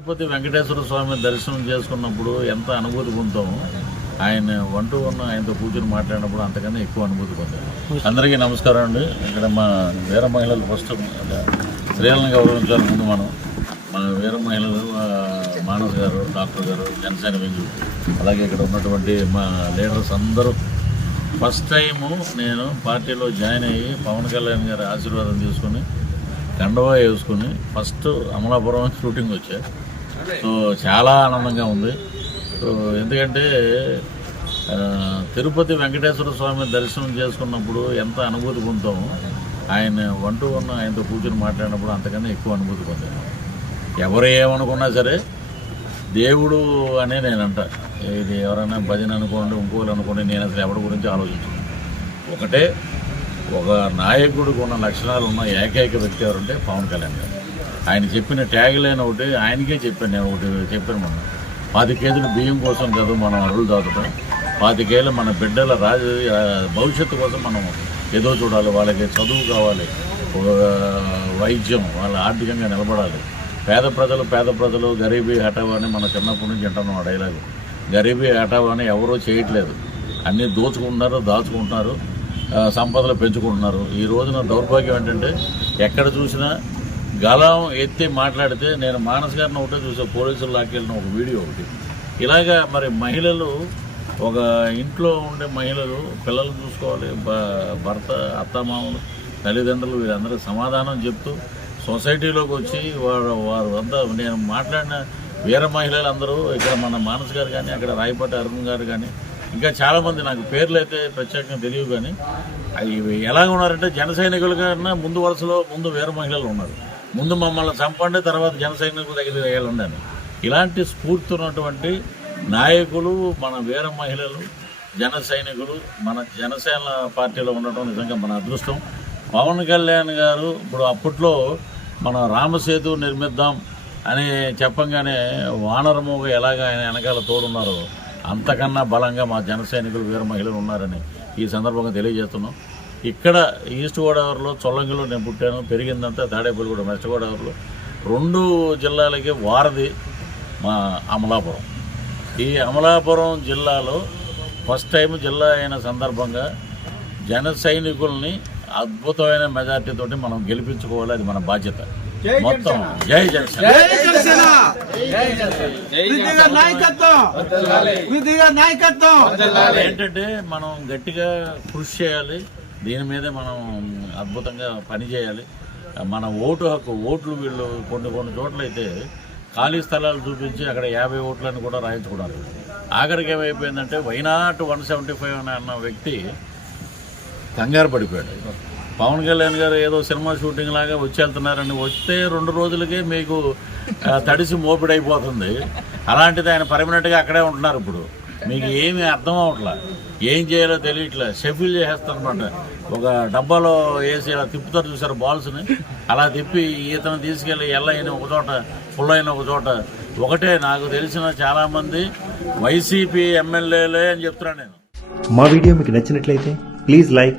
తిరుపతి వెంకటేశ్వర స్వామి దర్శనం చేసుకున్నప్పుడు ఎంత అనుభూతి పొందుతాము ఆయన వంటూ ఉన్న ఆయనతో కూర్చొని మాట్లాడినప్పుడు అంతకన్నా ఎక్కువ అనుభూతి పొందాం. అందరికీ నమస్కారం అండి. ఇక్కడ మా వీర మహిళలు ఫస్ట్ స్త్రీలను గౌరవించాలి ముందు మనం. మా వీర మహిళలు మానస్ గారు డాక్టర్ గారు జనసేన వింగు అలాగే ఇక్కడ ఉన్నటువంటి మా లీడర్స్ అందరూ ఫస్ట్ టైము నేను పార్టీలో జాయిన్ అయ్యి పవన్ కళ్యాణ్ గారి ఆశీర్వాదం తీసుకుని కండవా వేసుకుని ఫస్ట్ అమలాపురం షూటింగ్ వచ్చా. సో చాలా ఆనందంగా ఉంది. సో ఎందుకంటే తిరుపతి వెంకటేశ్వర స్వామి దర్శనం చేసుకున్నప్పుడు ఎంత అనుభూతి పొందుతామో ఆయన వన్ టు వన్ ఆయనతో కూర్చొని మాట్లాడినప్పుడు అంతకన్నా ఎక్కువ అనుభూతి పొందాను ఎవరు ఏమనుకున్నా సరే దేవుడు అనే నేనంట. ఇది ఎవరైనా భజన అనుకోండి ఇంకోళ్ళు అనుకోండి నేను అసలు ఎవరి గురించి ఆలోచించను. ఒకటే ఒక నాయకుడికి ఉన్న లక్షణాలు ఉన్న ఏకైక వ్యక్తి ఎవరంటే పవన్ కళ్యాణ్ గారు. ఆయన చెప్పిన ట్యాగ్ లైన్ ఒకటి ఆయనకే చెప్పాను నేను ఒకటి చెప్పాను మొన్న. పాతికేజీలు బియ్యం కోసం కాదు మనం అరువులు దాటడం పాతికేళ్ళు మన బిడ్డల రాజ భవిష్యత్తు కోసం మనం ఏదో చూడాలి వాళ్ళకి చదువు కావాలి ఒక వైద్యం వాళ్ళ ఆర్థికంగా నిలబడాలి. పేద ప్రజలు పేద ప్రజలు గరీబీ హఠావా అని మన చిన్నప్పటి నుంచి వింటున్నాం ఆ డైలాగు. గరీబీ హఠావా అని ఎవరూ చేయట్లేదు. అన్నీ దోచుకుంటున్నారు దాచుకుంటున్నారు. సంపదలు పెంచుకుంటున్నారు. ఈ రోజున దౌర్భాగ్యం ఏంటంటే ఎక్కడ చూసినా గలం ఎత్తి మాట్లాడితే నేను మానస్ గారిని ఒకటే చూసా పోలీసులు లాక్కెళ్ళిన ఒక వీడియో ఒకటి. ఇలాగా మరి మహిళలు ఒక ఇంట్లో ఉండే మహిళలు పిల్లలు చూసుకోవాలి భ- భర్త అత్తమామలు తల్లిదండ్రులు వీరందరూ సమాధానం చెప్తూ సొసైటీలోకి వచ్చి వారు వారు అంతా నేను మాట్లాడిన వీర మహిళలు అందరూ ఇక్కడ మన మానస్ గారు కానీ అక్కడ రాయపాటి అరుణ్ గారు కానీ ఇంకా చాలామంది నాకు పేర్లు అయితే ప్రత్యేకంగా తెలియవు కానీ అవి ఎలా ఉన్నారంటే జన సైనికుల కన్నా ముందు వరుసలో ముందు వీర మహిళలు ఉన్నారు. ముందు మమ్మల్ని చంపండి తర్వాత జన సైనికుల దగ్గర వెళ్ళండి ఇలాంటి స్ఫూర్తి ఉన్నటువంటి నాయకులు మన వీర మహిళలు జన సైనికులు మన జనసేన పార్టీలో ఉండటం నిజంగా మన అదృష్టం. పవన్ కళ్యాణ్ గారు ఇప్పుడు అప్పట్లో మన రామసేతు నిర్మిద్దాం అని చెప్పంగానే వానరమోగ ఎలాగ ఆయన వెనకాల తోడున్నారో అంతకన్నా బలంగా మా జన సైనికులు వీర మహిళలు ఉన్నారని ఈ సందర్భంగా తెలియజేస్తున్నాం. ఇక్కడ ఈస్ట్ గోదావరిలో చొల్లంగిలో నేను పుట్టాను పెరిగిందంతా తాడేపల్లిగూడెం వెస్ట్ గోదావరిలో. రెండు జిల్లాలకి వారధి మా అమలాపురం. ఈ అమలాపురం జిల్లాలో ఫస్ట్ టైం జిల్లా అయిన సందర్భంగా జన సైనికుల్ని అద్భుతమైన మెజార్టీతో మనం గెలిపించుకోవాలి అది మన బాధ్యత. మొత్తం. జై జనసేన. నాయకత్వం. ఏంటంటే మనం గట్టిగా కృషి చేయాలి. దీని మీదే మనం అద్భుతంగా పని చేయాలి. మన ఓటు హక్కు ఓట్లు వీళ్ళు కొన్ని కొన్ని చోట్ల అయితే ఖాళీ స్థలాలు చూపించి అక్కడ యాభై ఓట్లను కూడా రాయించుకున్నారు ఆఖరికి ఏమైపోయిందంటే వైనాట్ వన్ సెవెంటీ ఫైవ్ అన్న వ్యక్తి కంగారు పడిపోయాడు. పవన్ కళ్యాణ్ గారు ఏదో సినిమా షూటింగ్ లాగా వచ్చేళ్తున్నారని వస్తే రెండు రోజులకే మీకు తడిసి తడిసి మోపిడైపోతుంది. అలాంటిది ఆయన పర్మనెంట్గా అక్కడే ఉంటున్నారు ఇప్పుడు. మీకు ఏమీ అర్థం అవట్లా ఏం చేయాలో తెలియట్లే. షెఫిల్ చేసేస్తారనమాట ఒక డబ్బాలో వేసి ఇలా తిప్పుతారు చూసారు బాల్స్ని? అలా తిప్పి ఈతను తీసుకెళ్ళి ఎల్లయిన ఒక చోట పుల్లైన ఒక చోట. ఒకటే నాకు తెలిసిన చాలామంది వైసీపీ ఎమ్మెల్యేలే అని చెప్తున్నాను నేను. మా వీడియో మీకు నచ్చినట్లయితే please like